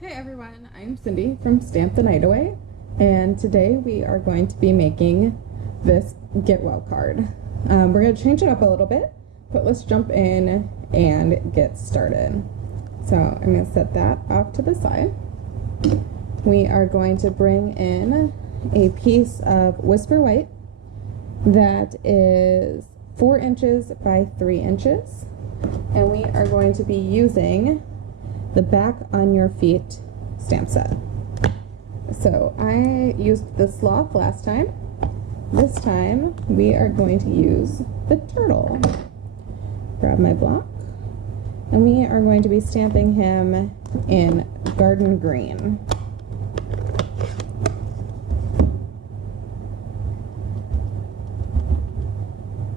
Hey everyone, I'm Cindy from Stamp the Night Away, and today we are going to be making this Get Well card. We're going to change it up a little bit, but let's jump in and get started. So I'm going to set that off to the side. We are going to bring in a piece of Whisper White that is 4 inches by 3 inches, and we are going to be using the Back on Your Feet stamp set. So I used the sloth last time. This time we are going to use the turtle. Grab my block, and we are going to be stamping him in garden green.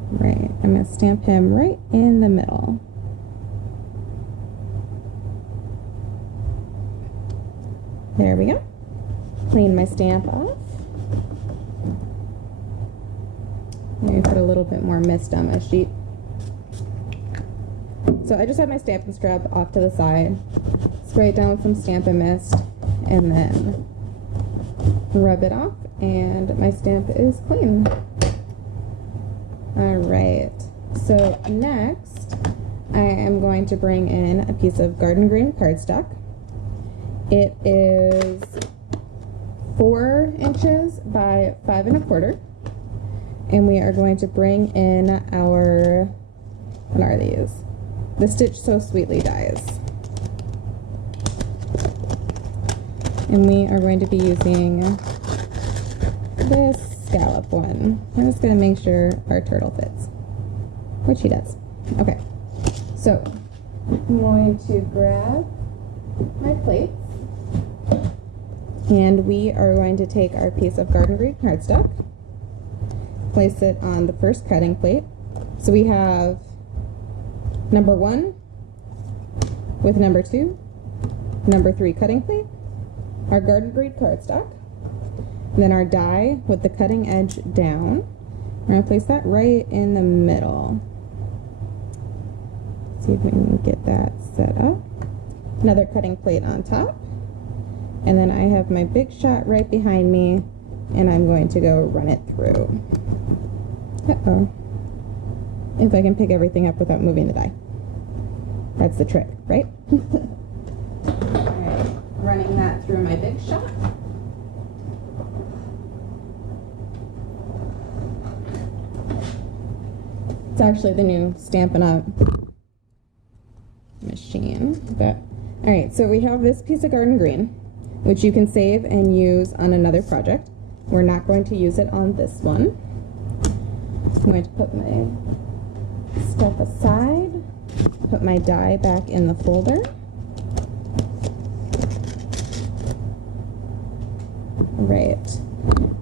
Right, I'm going to stamp him right in the middle. There we go. Clean my stamp off. Maybe put a little bit more mist on my sheet. So I just have my Stampin' scrub off to the side. Spray it down with some Stampin' mist and then rub it off, and my stamp is clean. Alright, so next I am going to bring in a piece of garden green cardstock. It is 4 inches by 5 1/4, and we are going to bring in our, what are these? The Stitch So Sweetly dies. And we are going to be using this scallop one. I'm just going to make sure our turtle fits, which he does. Okay, so I'm going to grab my plate. And we are going to take our piece of garden green cardstock, place it on the first cutting plate. So we have number 1 with number 2, number 3 cutting plate, our garden green cardstock, and then our die with the cutting edge down. We're going to place that right in the middle. See if we can get that set up. Another cutting plate on top. And then I have my big shot right behind me, and I'm going to go run it through. Uh-oh. If I can pick everything up without moving the die. That's the trick, right? Alright, running that through my big shot. It's actually the new Stampin' Up machine. Alright, so we have this piece of garden green, which you can save and use on another project. We're not going to use it on this one. I'm going to put my stuff aside, put my die back in the folder. Right.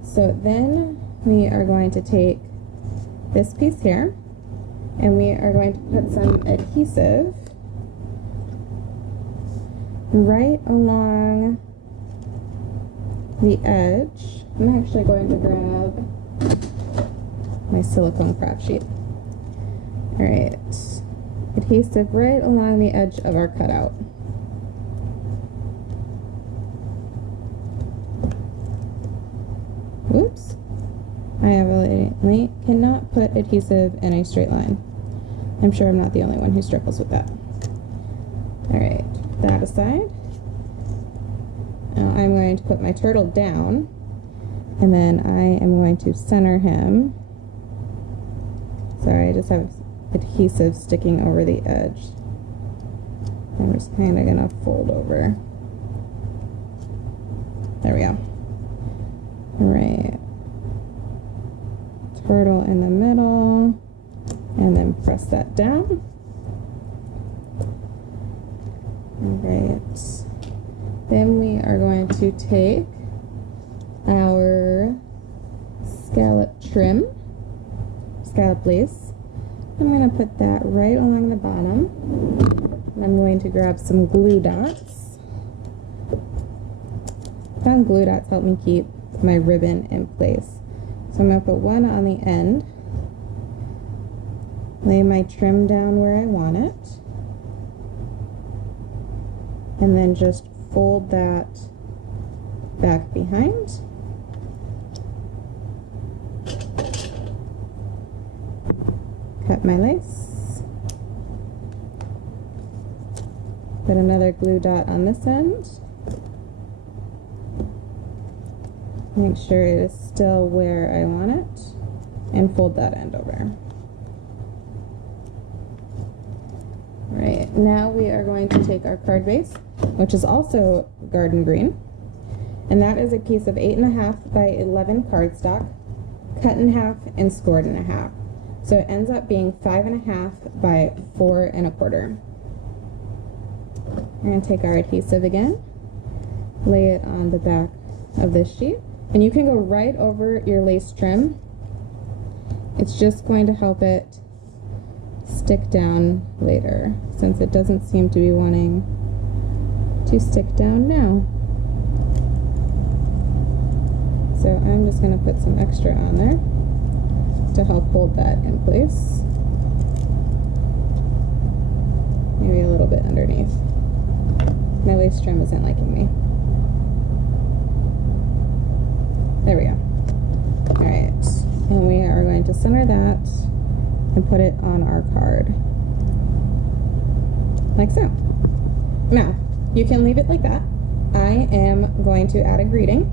So then we are going to take this piece here, and we are going to put some adhesive right along the edge. I'm actually going to grab my silicone craft sheet. Alright, adhesive right along the edge of our cutout. Oops, I evidently cannot put adhesive in a straight line. I'm sure I'm not the only one who struggles with that. Alright, that aside. Now I'm going to put my turtle down, and then I am going to center him. Sorry, I just have adhesive sticking over the edge. I'm just kind of going to fold over. There we go. Alright. Turtle in the middle, and then press that down. Alright. Then we are going to take our scallop lace. I'm going to put that right along the bottom. And I'm going to grab some glue dots. Found glue dots help me keep my ribbon in place. So I'm going to put one on the end, lay my trim down where I want it, and then just fold that back behind. Cut my lace. Put another glue dot on this end. Make sure it is still where I want it, and fold that end over. Alright, now we are going to take our card base, which is also garden green, and that is a piece of 8.5 by 11 cardstock, cut in half and scored in half. So it ends up being 5.5 by 4 1/4. We're going to take our adhesive again, lay it on the back of this sheet, and you can go right over your lace trim. It's just going to help it stick down later, since it doesn't seem to be wanting to stick down now. So I'm just going to put some extra on there to help hold that in place. Maybe a little bit underneath. My lace trim isn't liking me. There we go. Alright, and we are going to center that and put it on our card. Like so. Now, you can leave it like that. I am going to add a greeting.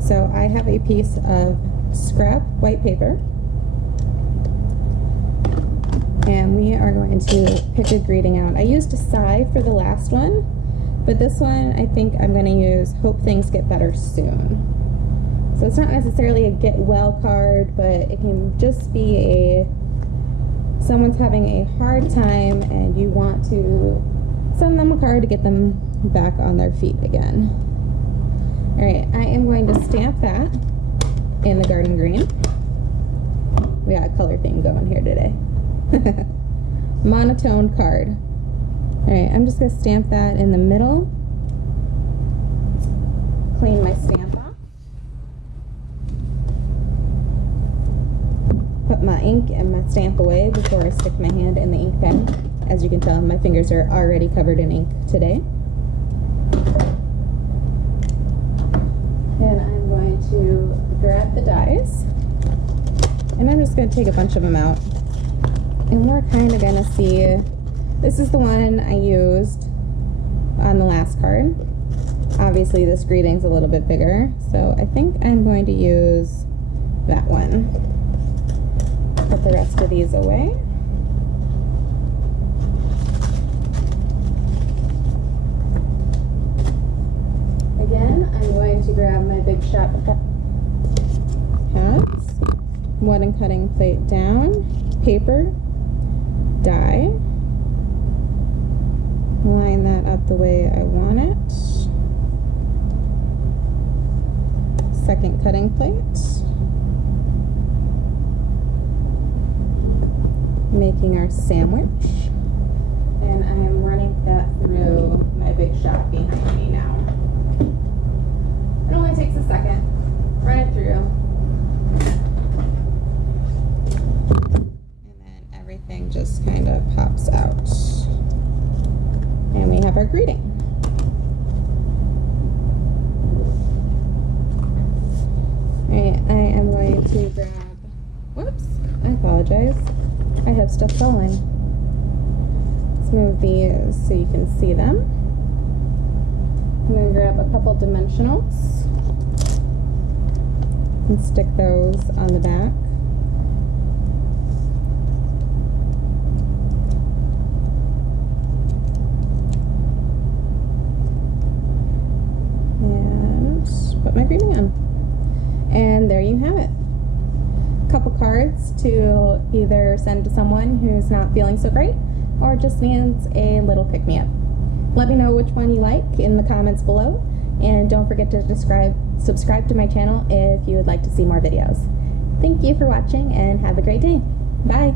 So I have a piece of scrap white paper, and we are going to pick a greeting out. I used a sigh for the last one, but this one I think I'm going to use hope things get better soon. So it's not necessarily a get well card, but it can just be someone's having a hard time and you want to send them a card to get them back on their feet again. Alright, I am going to stamp that in the garden green. We got a color theme going here today. Monotone card. Alright, I'm just going to stamp that in the middle. Clean my stamp off. Put my ink and my stamp away before I stick my hand in the ink pen. As you can tell, my fingers are already covered in ink today. And I'm going to grab the dies, and I'm just going to take a bunch of them out. And we're kind of going to see, this is the one I used on the last card. Obviously this greeting's a little bit bigger, so I think I'm going to use that one. Put the rest of these away. Again, I'm going to grab my Big Shot pads, wooden cutting plate down, paper, die, line that up the way I want it, second cutting plate, making our sandwich, and I am running that through my Big Shot behind me now. It only takes a second. Run it through. And then everything just kind of pops out. And we have our greeting. Alright, I am going to grab, whoops, I apologize. I have stuff falling. Let's move these so you can see them. I'm going to grab a couple dimensionals and stick those on the back. And put my greeting on. And there you have it. A couple cards to either send to someone who's not feeling so great or just needs a little pick-me-up. Let me know which one you like in the comments below, and don't forget to subscribe to my channel if you would like to see more videos. Thank you for watching and have a great day. Bye!